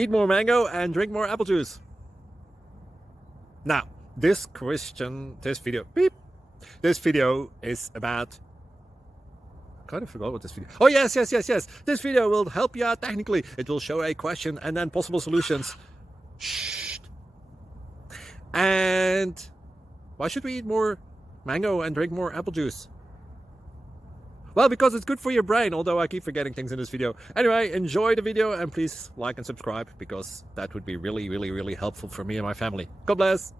Eat more mango and drink more apple juice. Now, this video is about... I kind of forgot what this video... Oh, yes. This video will help you out technically. It will show a question and then possible solutions. Shh. And why should we eat more mango and drink more apple juice? Well, because it's good for your brain, although I keep forgetting things in this video. Anyway, enjoy the video and please like and subscribe, because that would be really helpful for me and my family. God bless!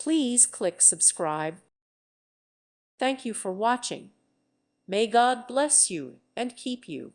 Please click subscribe. Thank you for watching. May God bless you and keep you.